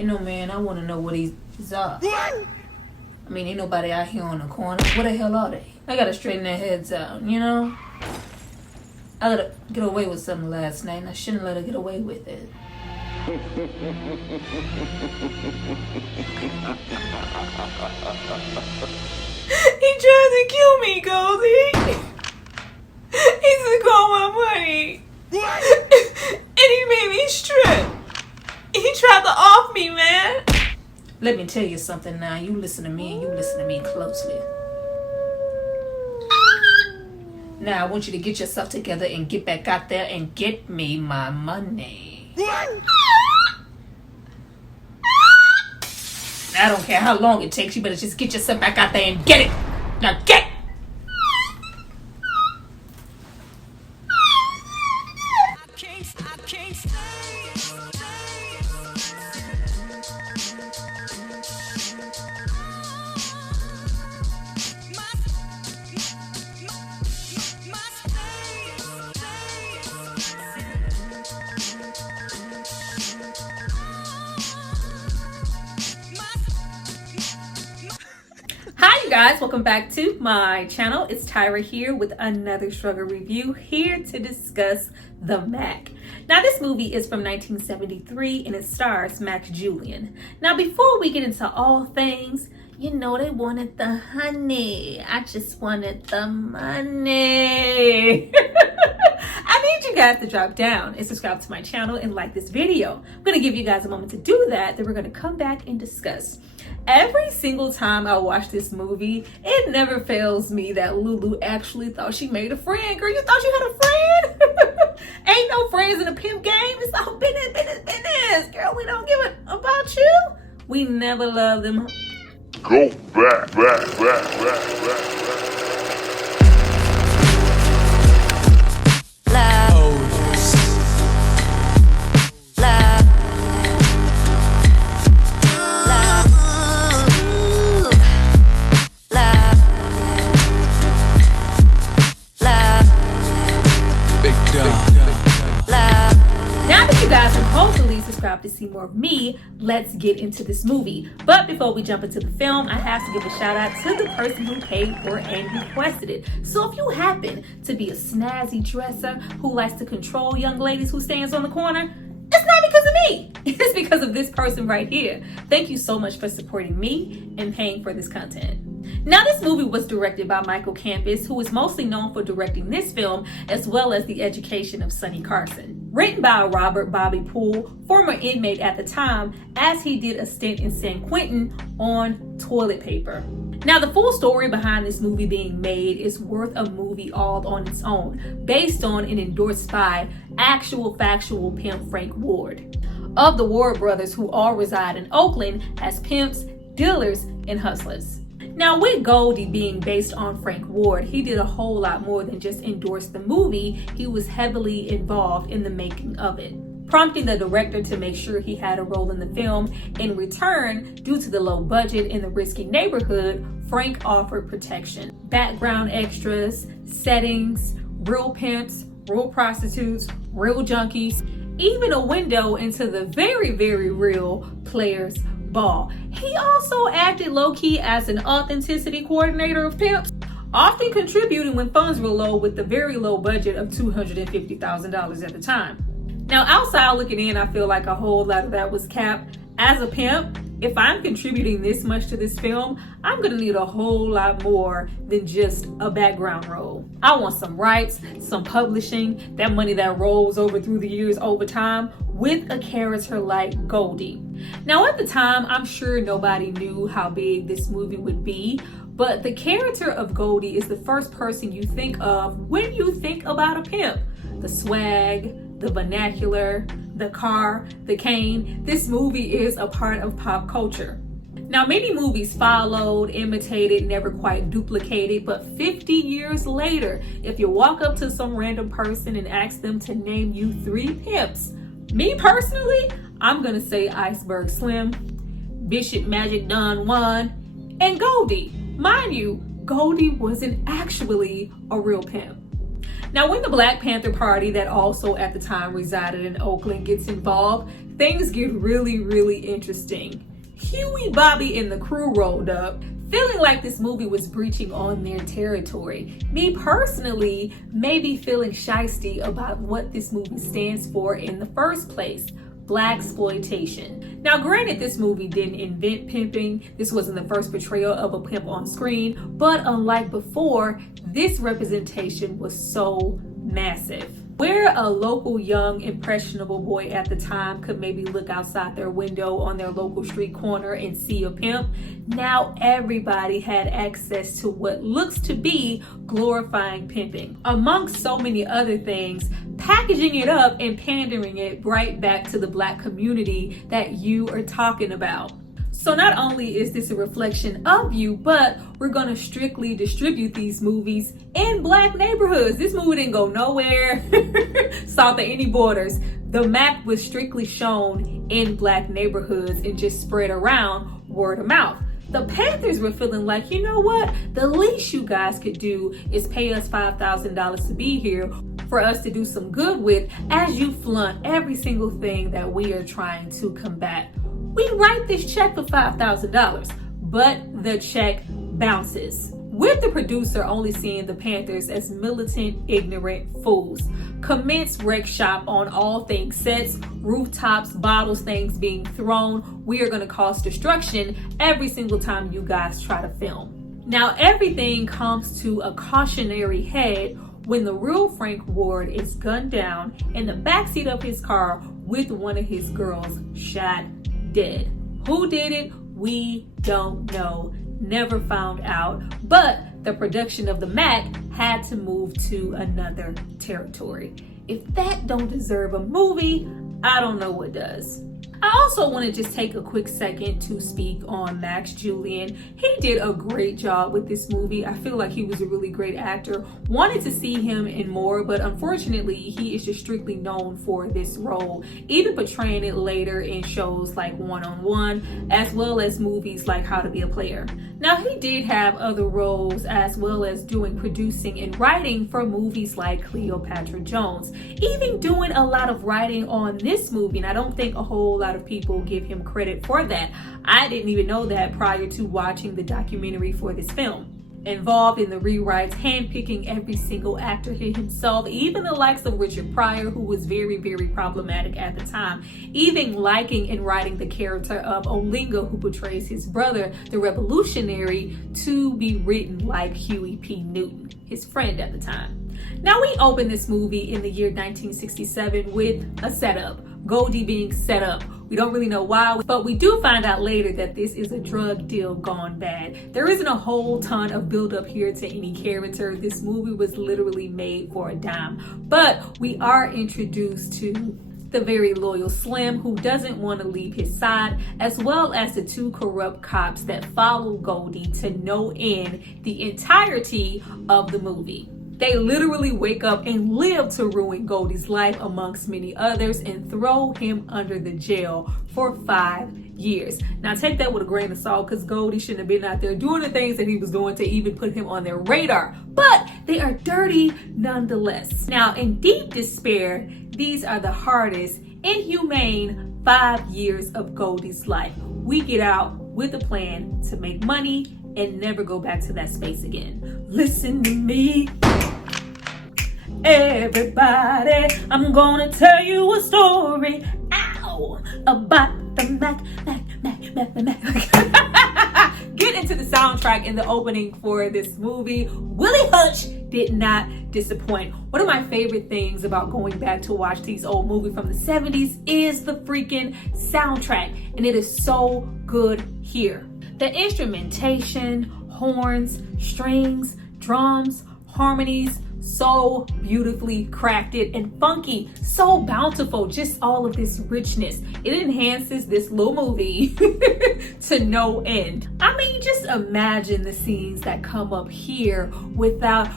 You know, man, I want to know what he's up. I mean, ain't nobody out here on the corner. Where the hell are they? I gotta straighten their heads out, you know? I let her get away with something last night, and I shouldn't let her get away with it. He tried to kill me, Goldie. He took all my money. And he made me strip. He tried to off me, man. Let me tell you something now. You listen to me and you listen to me closely. Now, I want you to get yourself together and get back out there and get me my money. I don't care how long it takes. You better just get yourself back out there and get it. Now, get! Guys, welcome back to my channel. It's Tyra here with another struggle review, here to discuss the Mack. Now, this movie is from 1973 and it stars Mack Julien. Now, before we get into all things, you know they wanted the honey. I just wanted the money. I need you guys to drop down and subscribe to my channel and like this video. I'm going to give you guys a moment to do that. Then we're going to come back and discuss. Every single time I watch this movie, it never fails me that Lulu actually thought she made a friend. Girl, you thought you had a friend? Ain't no friends in a pimp game. It's all business. Girl, we don't give a about you. We never love them. Go back. To see more of me, let's get into this movie. But before we jump into the film, I have to give a shout out to the person who paid for and requested it. So if you happen to be a snazzy dresser who likes to control young ladies who stands on the corner, it's not because of me. It's because of this person right here. Thank you so much for supporting me and paying for this content. Now, this movie was directed by Michael Campus, who is mostly known for directing this film, as well as The Education of Sonny Carson. Written by Robert Bobby Poole, former inmate at the time, as he did a stint in San Quentin on toilet paper. Now, the full story behind this movie being made is worth a movie all on its own, based on and endorsed by actual factual pimp Frank Ward, of the Ward brothers, who all reside in Oakland as pimps, dealers, and hustlers. Now, with Goldie being based on Frank Ward, he did a whole lot more than just endorse the movie. He was heavily involved in the making of it, prompting the director to make sure he had a role in the film. In return, due to the low budget and the risky neighborhood, Frank offered protection, background extras, settings, real pimps, real prostitutes, real junkies, even a window into the very, very real Players Ball. He also acted low-key as an authenticity coordinator of pimps, often contributing when funds were low with the very low budget of $250,000 at the time. Now, outside looking in, I feel like a whole lot of that was capped. As a pimp, if I'm contributing this much to this film, I'm gonna need a whole lot more than just a background role. I want some rights, some publishing, that money that rolls over through the years over time, with a character like Goldie. Now, at the time, I'm sure nobody knew how big this movie would be, but the character of Goldie is the first person you think of when you think about a pimp. The swag, the vernacular, the car, the cane. This movie is a part of pop culture. Now, many movies followed, imitated, never quite duplicated, but 50 years later, if you walk up to some random person and ask them to name you 3 pimps, me personally, I'm gonna say Iceberg Slim, Bishop Magic Don Juan, and Goldie. Mind you, Goldie wasn't actually a real pimp. Now, when the Black Panther Party, that also at the time resided in Oakland, gets involved, things get really, really interesting. Huey, Bobby, and the crew rolled up, feeling like this movie was breaching on their territory. Me personally, maybe feeling shysty about what this movie stands for in the first place. Blaxploitation. Now, granted, this movie didn't invent pimping. This wasn't the first portrayal of a pimp on screen, but unlike before, this representation was so massive. Where a local young impressionable boy at the time could maybe look outside their window on their local street corner and see a pimp, now everybody had access to what looks to be glorifying pimping. Amongst so many other things, packaging it up and pandering it right back to the Black community that you are talking about. So not only is this a reflection of you, but we're gonna strictly distribute these movies in Black neighborhoods. This movie didn't go nowhere south of any borders. The Mack was strictly shown in Black neighborhoods and just spread around word of mouth. The Panthers were feeling like, you know what? The least you guys could do is pay us $5,000 to be here for us to do some good with as you flaunt every single thing that we are trying to combat. We write this check for $5,000, but the check bounces. With the producer only seeing the Panthers as militant, ignorant fools. Commence wreck shop on all things sets, rooftops, bottles, things being thrown. We are going to cause destruction every single time you guys try to film. Now, everything comes to a cautionary head when the real Frank Ward is gunned down in the backseat of his car with one of his girls shot dead. Who did it? We don't know. Never found out. But the production of the Mack had to move to another territory. If that don't deserve a movie, I don't know what does. I also want to just take a quick second to speak on Max Julien. He did a great job with this movie. I feel like he was a really great actor. Wanted to see him in more, but unfortunately, he is just strictly known for this role, even portraying it later in shows like One-on-One, as well as movies like How to Be a Player. Now, he did have other roles as well as doing producing and writing for movies like Cleopatra Jones, even doing a lot of writing on this movie, and I don't think a whole lot of people give him credit for that. I didn't even know that prior to watching the documentary for this film. Involved in the rewrites, handpicking every single actor himself, even the likes of Richard Pryor, who was very, very problematic at the time, even liking and writing the character of Olinga, who portrays his brother, the revolutionary, to be written like Huey P. Newton, his friend at the time. Now, we open this movie in the year 1967 with a setup, Goldie being set up. We don't really know why, but we do find out later that this is a drug deal gone bad. There isn't a whole ton of build up here to any character. This movie was literally made for a dime. But we are introduced to the very loyal Slim, who doesn't want to leave his side, as well as the two corrupt cops that follow Goldie to no end the entirety of the movie. They literally wake up and live to ruin Goldie's life amongst many others and throw him under the jail for 5 years. Now take that with a grain of salt, because Goldie shouldn't have been out there doing the things that he was doing to even put him on their radar. But they are dirty nonetheless. Now, in deep despair, these are the hardest, inhumane 5 years of Goldie's life. We get out with a plan to make money and never go back to that space again. Listen to me, everybody. I'm gonna tell you a story, ow, about the Mack. Get into the soundtrack in the opening for this movie. Willie Hutch did not disappoint. One of my favorite things about going back to watch these old movies from the 70s is the freaking soundtrack, and it is so good here. The instrumentation, horns, strings, drums, harmonies, so beautifully crafted and funky, so bountiful, just all of this richness. It enhances this little movie to no end. I mean, just imagine the scenes that come up here without,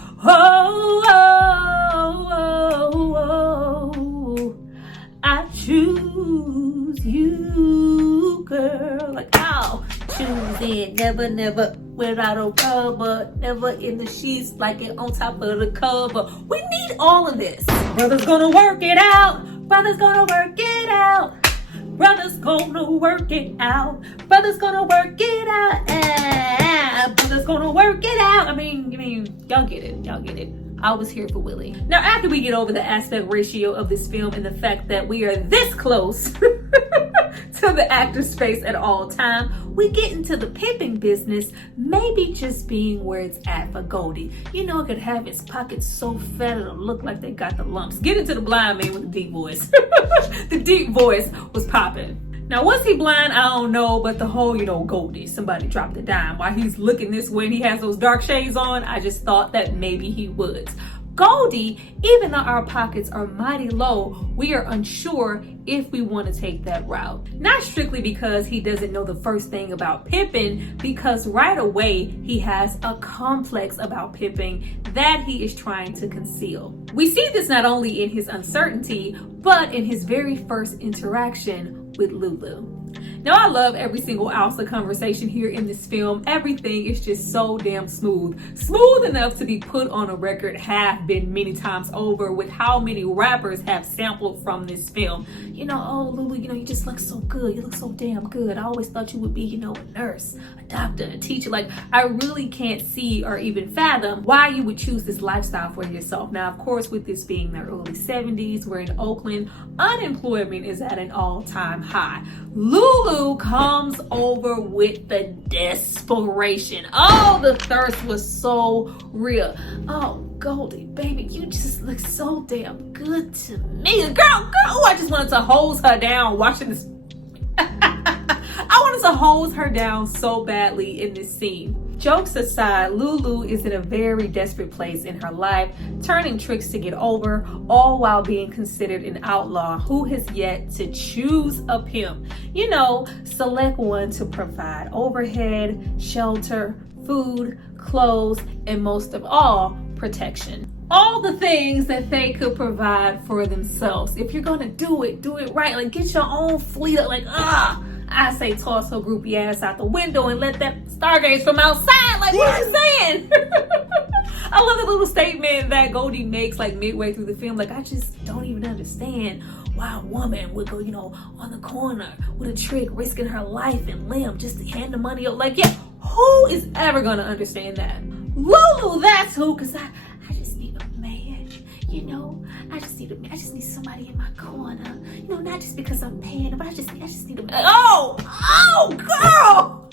I choose you, girl. Like, oh, choosing never, never without a rubber, never in the sheets like it on top of the cover. We need all of this. Brother's gonna work it out. Brother's gonna work it out. Brother's gonna work it out. Brother's gonna work it out. Brother's gonna work it out. I mean, y'all get it. Y'all get it. I was here for Willie. Now, after we get over the aspect ratio of this film and the fact that we are this close to the actor's face at all time, we get into the pimping business, maybe just being where it's at for Goldie. You know, it could have his pockets so fat it'll look like they got the lumps. Get into the blind man with the deep voice. The deep voice was popping. Now, was he blind? I don't know, but the whole, Goldie, somebody dropped a dime while he's looking this way and he has those dark shades on, I just thought that maybe he would. Goldie, even though our pockets are mighty low, we are unsure if we want to take that route. Not strictly because he doesn't know the first thing about pimping, because right away he has a complex about pimping that he is trying to conceal. We see this not only in his uncertainty, but in his very first interaction with Lulu. Now, I love every single ounce of conversation here in this film. Everything is just so damn smooth. Smooth enough to be put on a record, have been many times over, with how many rappers have sampled from this film. Oh, Lulu, you just look so good. You look so damn good. I always thought you would be, a nurse, a doctor, a teacher. Like, I really can't see or even fathom why you would choose this lifestyle for yourself. Now, of course, with this being the early 70s, we're in Oakland, unemployment is at an all-time high. Lulu comes over with the desperation. Oh, the thirst was so real. Oh, Goldie, baby, you just look so damn good to me. Girl, I just wanted to hose her down watching this. I wanted to hose her down so badly in this scene. Jokes aside, Lulu is in a very desperate place in her life, turning tricks to get over, all while being considered an outlaw who has yet to choose a pimp. Select one to provide overhead, shelter, food, clothes, and most of all, protection. All the things that they could provide for themselves. If you're gonna do it right. Like, get your own fleet of, I say toss her groupie ass out the window and let that stargaze from outside. Like, what you saying? I love the little statement that Goldie makes midway through the film. I just don't even understand why a woman would go, on the corner with a trick, risking her life and limb just to hand the money over. Who is ever gonna understand that? Lulu, that's who, because I just need a man, I just need somebody in my corner, not just because I'm paying, but I just need a man. Oh, girl!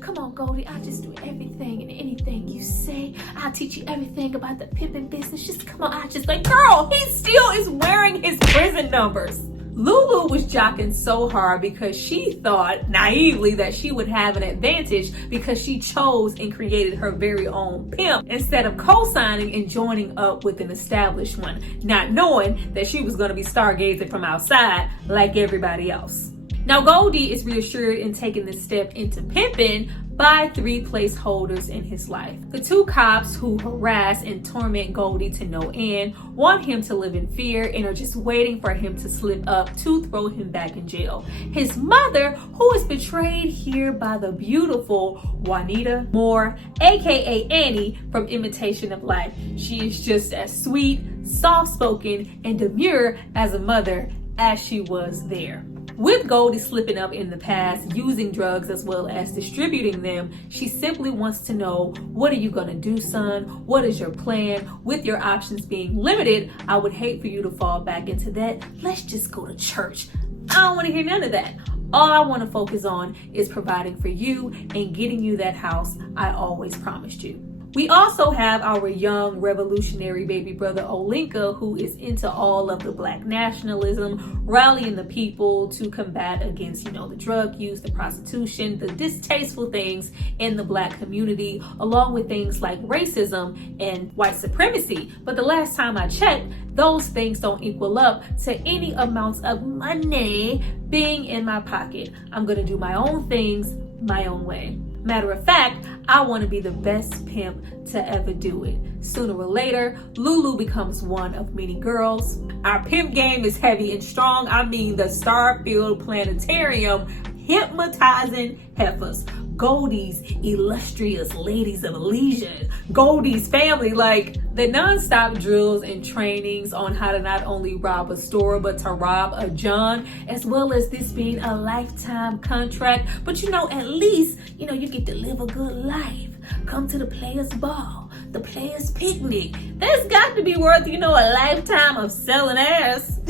Come on, Goldie, I'll just do everything and anything you say. I'll teach you everything about the pimping business. Just come on, girl, he still is wearing his prison numbers. Lulu was jocking so hard because she thought naively that she would have an advantage because she chose and created her very own pimp instead of co-signing and joining up with an established one, not knowing that she was going to be stargazing from outside like everybody else. Now, Goldie is reassured in taking this step into pimping by 3 placeholders in his life. The 2 cops who harass and torment Goldie to no end, want him to live in fear, and are just waiting for him to slip up to throw him back in jail. His mother, who is portrayed here by the beautiful Juanita Moore, aka Annie from Imitation of Life. She is just as sweet, soft-spoken, and demure as a mother as she was there. With Goldie slipping up in the past, using drugs as well as distributing them, she simply wants to know, what are you gonna do, son? What is your plan? With your options being limited, I would hate for you to fall back into that. Let's just go to church. I don't want to hear none of that. All I want to focus on is providing for you and getting you that house I always promised you. We also have our young revolutionary baby brother Olinka, who is into all of the Black nationalism, rallying the people to combat against, the drug use, the prostitution, the distasteful things in the Black community, along with things like racism and white supremacy. But the last time I checked, those things don't equal up to any amounts of money being in my pocket. I'm gonna do my own things my own way. Matter of fact, I want to be the best pimp to ever do it. Sooner or later, Lulu becomes one of many girls. Our pimp game is heavy and strong. I mean, the Starfield Planetarium hypnotizing heifers, Goldie's illustrious ladies of leisure, Goldie's family, like the non-stop drills and trainings on how to not only rob a store, but to rob a John, as well as this being a lifetime contract. But at least, you get to live a good life. Come to the players' ball, the players' picnic. That's got to be worth, a lifetime of selling ass.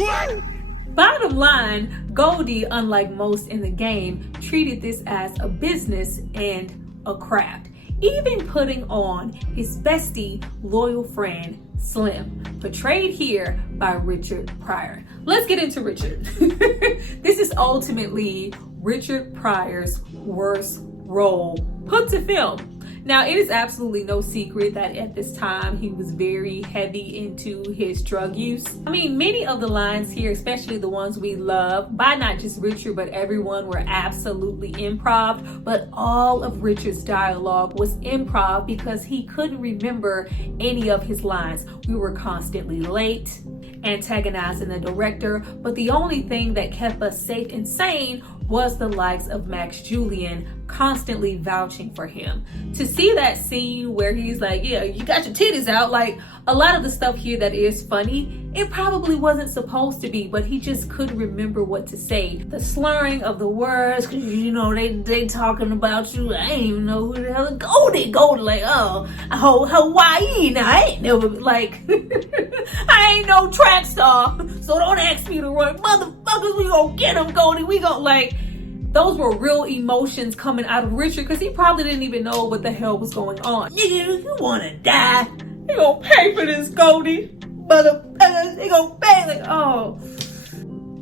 Bottom line, Goldie, unlike most in the game, treated this as a business and a craft, even putting on his bestie, loyal friend, Slim, portrayed here by Richard Pryor. Let's get into Richard. This is ultimately Richard Pryor's worst role put to film. Now, it is absolutely no secret that at this time he was very heavy into his drug use. I mean, many of the lines here, especially the ones we love, by not just Richard, but everyone, were absolutely improv. But all of Richard's dialogue was improv because he couldn't remember any of his lines. We were constantly late, antagonizing the director, but the only thing that kept us safe and sane was the likes of Mack's Julien constantly vouching for him. To see that scene where he's like, yeah, you got your titties out, like a lot of the stuff here that is funny, it probably wasn't supposed to be, but he just couldn't remember what to say. The slurring of the words, cause they talking about you. I ain't even know who the hell is Goldie, like, oh, Hawaii. Now I ain't never like, I ain't no track star, so don't ask me to run. Motherfuckers, we gonna get him, Goldie. We gonna like, those were real emotions coming out of Richard because he probably didn't even know what the hell was going on. Nigga, you wanna die? They gonna pay for this, Goldie. Motherfuckers, they gonna pay. Like, oh.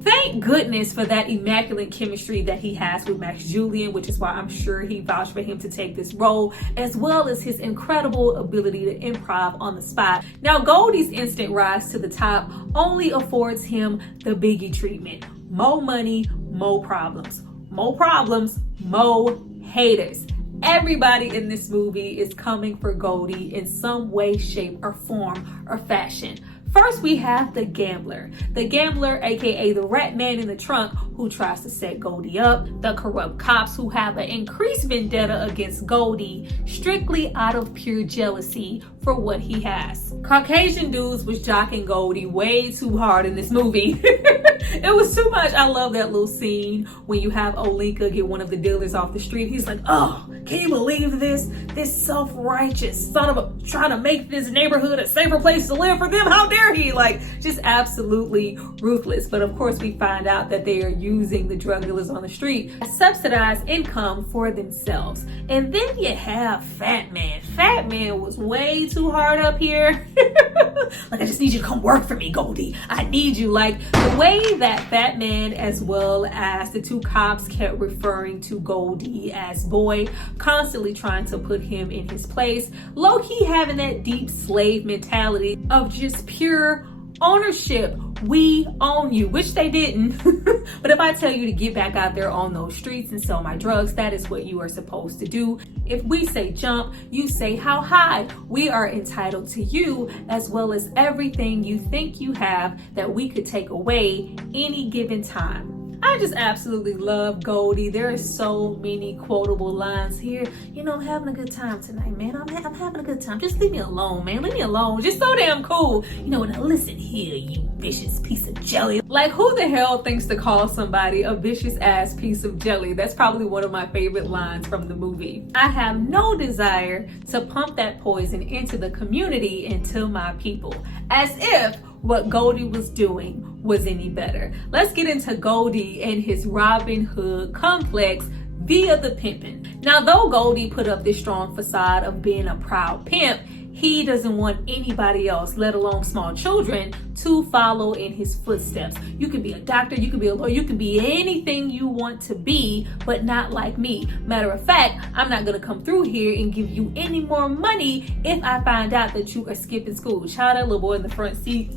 Thank goodness for that immaculate chemistry that he has with Max Julien, which is why I'm sure he vouched for him to take this role, as well as his incredible ability to improv on the spot. Now, Goldie's instant rise to the top only affords him the Biggie treatment. More money, more problems. More problems, more haters. Everybody in this movie is coming for Goldie in some way, shape, or form or fashion. First, we have the gambler, aka the rat man in the trunk who tries to set Goldie up, the corrupt cops who have an increased vendetta against Goldie strictly out of pure jealousy for what he has. Caucasian dudes was jocking Goldie way too hard in this movie. It was too much. I love that little scene when you have Olinka get one of the dealers off the street. He's like, oh, can you believe this? This self-righteous son of a trying to make this neighborhood a safer place to live for them. How dare he? Like, just absolutely ruthless. But of course, we find out that they are using the drug dealers on the street as subsidized income for themselves. And then you have Fat Man. Fat Man was way too hard up here. Like, I just need you to come work for me, Goldie. I need you. Like, the way that Fat Man as well as the two cops kept referring to Goldie as boy, constantly trying to put him in his place, low-key having that deep slave mentality of just pure ownership. We own you, which they didn't. But if I tell you to get back out there on those streets and sell my drugs, that is what you are supposed to do. If we say jump, you say how high. We are entitled to you as well as everything you think you have that we could take away any given time. I just absolutely love Goldie. There are so many quotable lines here. I'm having a good time tonight, man. I'm having a good time. Just leave me alone, man. Leave me alone. Just so damn cool. Now listen here, you vicious piece of jelly. Like, who the hell thinks to call somebody a vicious ass piece of jelly? That's probably one of my favorite lines from the movie. I have no desire to pump that poison into the community and to my people. As if what Goldie was doing was any better. Let's get into Goldie and his Robin Hood complex via the pimping. Now, though Goldie put up this strong facade of being a proud pimp, he doesn't want anybody else, let alone small children, to follow in his footsteps. You can be a doctor, you can be a lawyer, you can be anything you want to be, but not like me. Matter of fact, I'm not gonna come through here and give you any more money if I find out that you are skipping school. Child, that little boy in the front seat.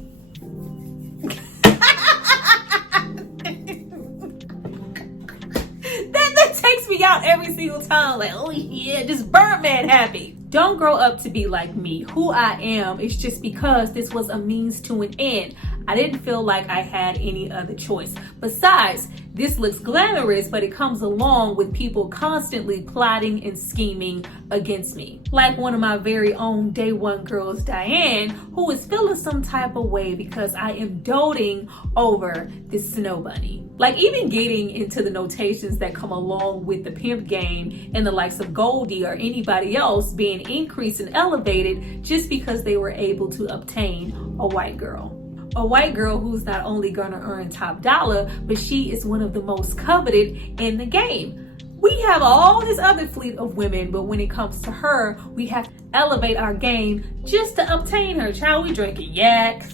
that takes me out every single time. Like, oh yeah, just Birdman happy. Don't grow up to be like me. Who I am is just because this was a means to an end. I didn't feel like I had any other choice. Besides, this looks glamorous, but it comes along with people constantly plotting and scheming against me. Like one of my very own day one girls, Diane, who is feeling some type of way because I am doting over this snow bunny. Like even getting into the notations that come along with the pimp game and the likes of Goldie or anybody else being increased and elevated just because they were able to obtain a white girl. A white girl who's not only gonna earn top dollar, but she is one of the most coveted in the game. We have all this other fleet of women, but when it comes to her, we have to elevate our game just to obtain her. Child, we drinking yak,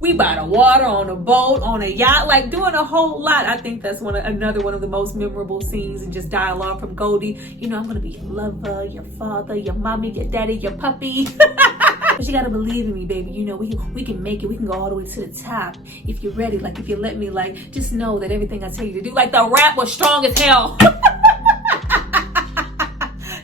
we buy the water on a boat, on a yacht, like doing a whole lot. I think that's another one of the most memorable scenes and just dialogue from Goldie. You know, I'm gonna be your lover, your father, your mommy, your daddy, your puppy. But you gotta believe in me, baby. You know, we can make it. We can go all the way to the top. If you're ready, like if you let me, like just know that everything I tell you to do, like the rap was strong as hell.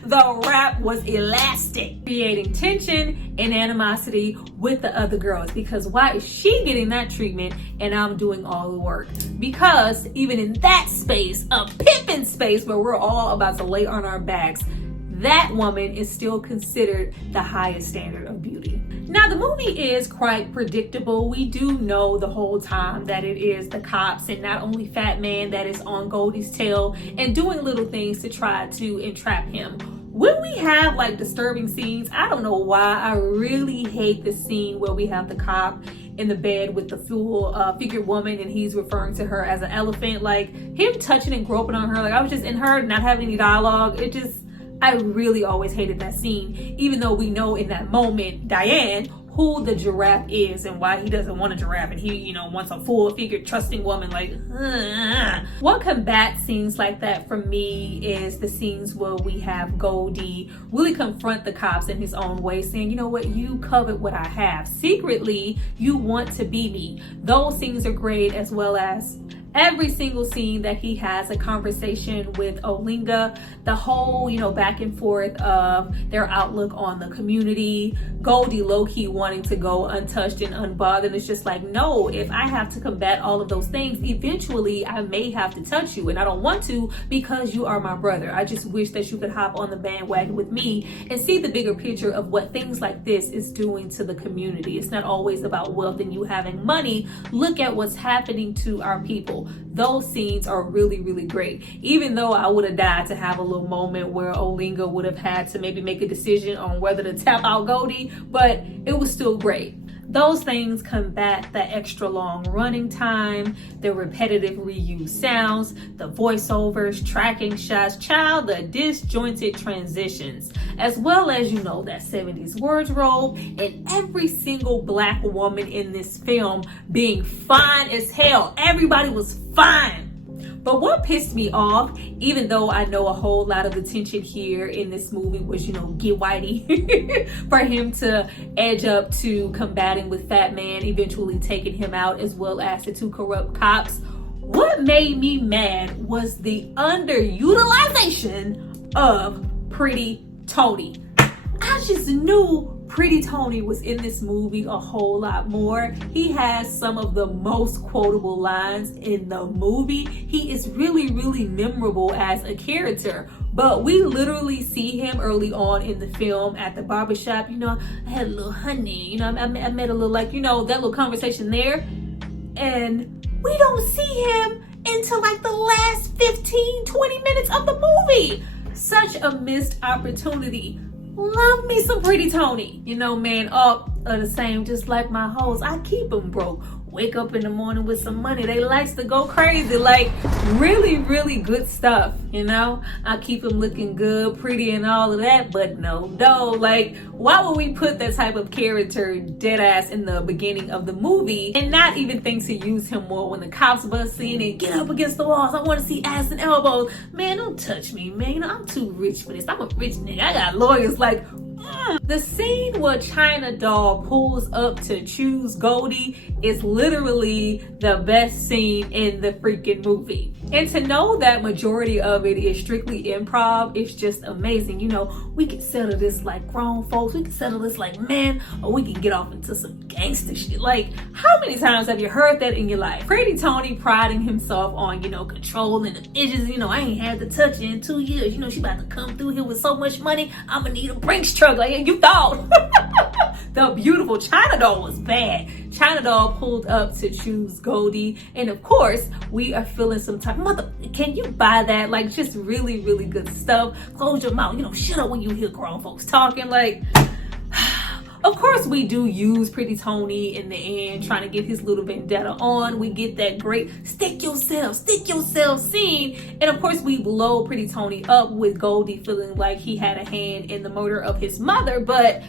The rap was elastic, creating tension and animosity with the other girls. Because why is she getting that treatment and I'm doing all the work? Because even in that space, a pimping space where we're all about to lay on our backs, that woman is still considered the highest standard of beauty. Now, the movie is quite predictable. We do know the whole time that it is the cops and not only Fat Man that is on Goldie's tail and doing little things to try to entrap him. When we have like disturbing scenes, I don't know why, I really hate the scene where we have the cop in the bed with the full figured woman and he's referring to her as an elephant. Like him touching and groping on her, like I was just in her, not having any dialogue. I really always hated that scene, even though we know in that moment, Diane, who the giraffe is and why he doesn't want a giraffe and he, wants a full-figured trusting woman. Like, what combats scenes like that for me is the scenes where we have Goldie really confront the cops in his own way, saying, you know what, you covered what I have. Secretly, you want to be me. Those scenes are great, as well as every single scene that he has a conversation with Olinga, the whole, back and forth of their outlook on the community, Goldie low-key wanting to go untouched and unbothered. It's just like, no, if I have to combat all of those things, eventually I may have to touch you, and I don't want to because you are my brother. I just wish that you could hop on the bandwagon with me and see the bigger picture of what things like this is doing to the community. It's not always about wealth and you having money. Look at what's happening to our people. Those scenes are really, really great. Even though I would have died to have a little moment where Olinga would have had to maybe make a decision on whether to tap out Goldie, but it was still great. Those things combat the extra long running time, the repetitive reused sounds, the voiceovers, tracking shots, the disjointed transitions, as well as, that 70s wardrobe and every single black woman in this film being fine as hell. Everybody was fine. But what pissed me off, even though I know a whole lot of the tension here in this movie was, get Whitey, for him to edge up to combating with Fat Man, eventually taking him out, as well as the two corrupt cops. What made me mad was the underutilization of Pretty Tony. I just knew Pretty Tony was in this movie a whole lot more. He has some of the most quotable lines in the movie. He is really, really memorable as a character. But we literally see him early on in the film at the barbershop. I had a little honey. I met a little, that little conversation there. And we don't see him until the last 15, 20 minutes of the movie. Such a missed opportunity. Love me some Pretty Tony. Man, all are the same, just like my hoes. I keep them broke. Wake up in the morning with some money. They likes to go crazy. Really, really good stuff, I keep them looking good, pretty and all of that, but no. Why would we put that type of character dead ass in the beginning of the movie and not even think to use him more when the cops bust in and get up against the walls? I want to see ass and elbows. Man, don't touch me, man. I'm too rich for this. I'm a rich nigga. I got lawyers. The scene where China Doll pulls up to choose Goldie is literally the best scene in the freaking movie. And to know that majority of it is strictly improv is just amazing. We can settle this like grown folks. We can settle this like men, or we can get off into some gay gangster shit. Like, how many times have you heard that in your life? Pretty Tony priding himself on, controlling the bitches. I ain't had to touch her in 2 years. She about to come through here with so much money, I'ma need a Brinks truck. Like, you thought. The beautiful China Doll was bad. China Doll pulled up to choose Goldie. And of course, we are feeling some type, can you buy that? Like, just really, really good stuff. Close your mouth. Shut up when you hear grown folks talking. Like, of course, we do use Pretty Tony in the end, trying to get his little vendetta on. We get that great stick yourself scene. And of course, we blow Pretty Tony up with Goldie feeling like he had a hand in the murder of his mother. But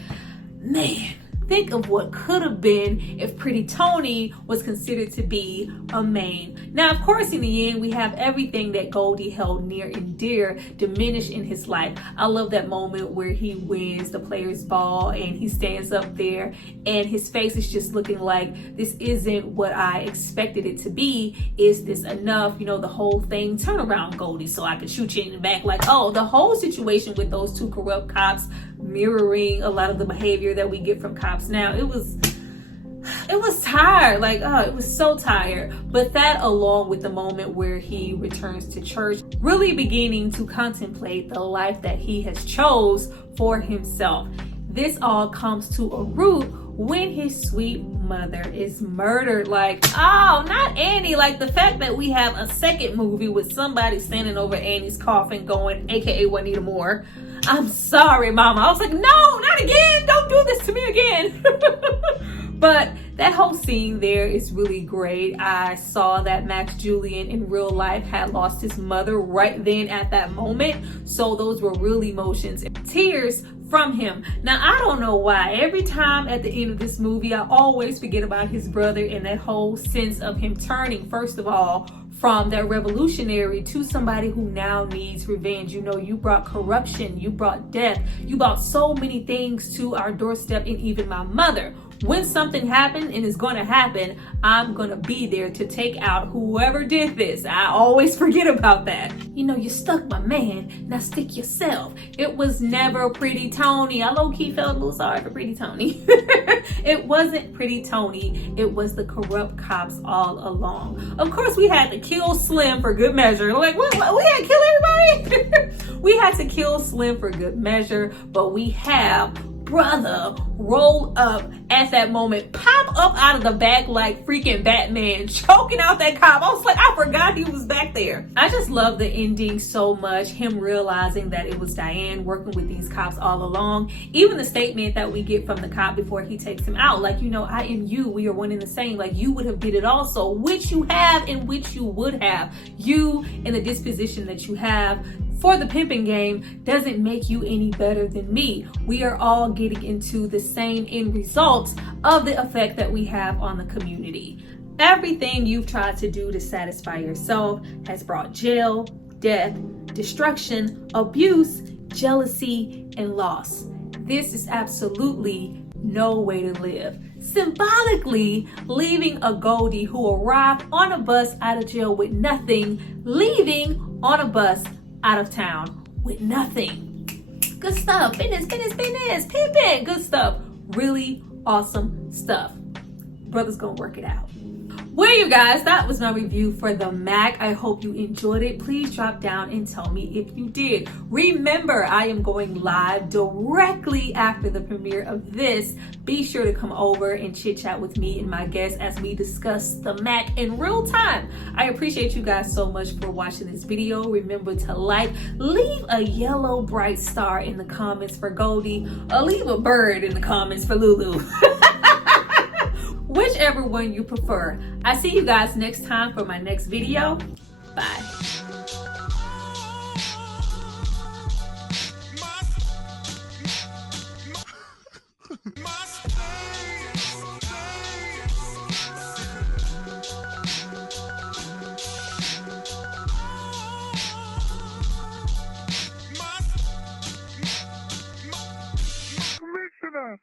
man, think of what could have been if Pretty Tony was considered to be a main. Now, of course, in the end, we have everything that Goldie held near and dear diminish in his life. I love that moment where he wins the players' ball and he stands up there and his face is just looking like, this isn't what I expected it to be. Is this enough? The whole thing, turn around, Goldie, so I can shoot you in the back. Like, oh, the whole situation with those two corrupt cops mirroring a lot of the behavior that we get from cops now. It was tired. Like, it was so tired. But that, along with the moment where he returns to church, really beginning to contemplate the life that he has chose for himself. This all comes to a root when his sweet mother is murdered. Like, oh, not Annie. Like, the fact that we have a second movie with somebody standing over Annie's coffin going, AKA Juanita Moore, I'm sorry, mama. I was like, no, not again. Don't do this to me again. But that whole scene there is really great. I saw that Max Julien in real life had lost his mother right then at that moment. So those were real emotions and tears from him. Now, I don't know why. Every time at the end of this movie, I always forget about his brother and that whole sense of him turning, first of all, from that revolutionary to somebody who now needs revenge. You brought corruption, you brought death, you brought so many things to our doorstep, and even my mother. When something happened and is going to happen, I'm going to be there to take out whoever did this. I always forget about that. You stuck my man, now stick yourself. It was never Pretty Tony. I low-key felt a little sorry for Pretty Tony. It wasn't Pretty Tony. It was the corrupt cops all along. Of course, we had to kill Slim for good measure. Like, what? We had to kill everybody? We had to kill Slim for good measure, but we have brother roll up at that moment, pop up out of the back like freaking Batman, choking out that cop. I was like, I forgot he was back there. I just love the ending so much. Him realizing that it was Diane working with these cops all along. Even the statement that we get from the cop before he takes him out, like, I am you, we are one and the same. Like, you would have did it also, which you have and which you would have. You and the disposition that you have for the pimping game doesn't make you any better than me. We are all getting into the same end results of the effect that we have on the community. Everything you've tried to do to satisfy yourself has brought jail, death, destruction, abuse, jealousy, and loss. This is absolutely no way to live. Symbolically leaving a Goldie who arrived on a bus out of jail with nothing, leaving on a bus out of town with nothing. Good stuff. Business, pimping. Good stuff. Really awesome stuff. Brother's gonna work it out. Well, you guys, that was my review for the Mack. I hope you enjoyed it. Please drop down and tell me if you did. Remember, I am going live directly after the premiere of this. Be sure to come over and chit chat with me and my guests as we discuss the Mack in real time. I appreciate you guys so much for watching this video. Remember to like, leave a yellow bright star in the comments for Goldie, or leave a bird in the comments for Lulu. Whichever one you prefer. I see you guys next time for my next video. Bye. Commissioner!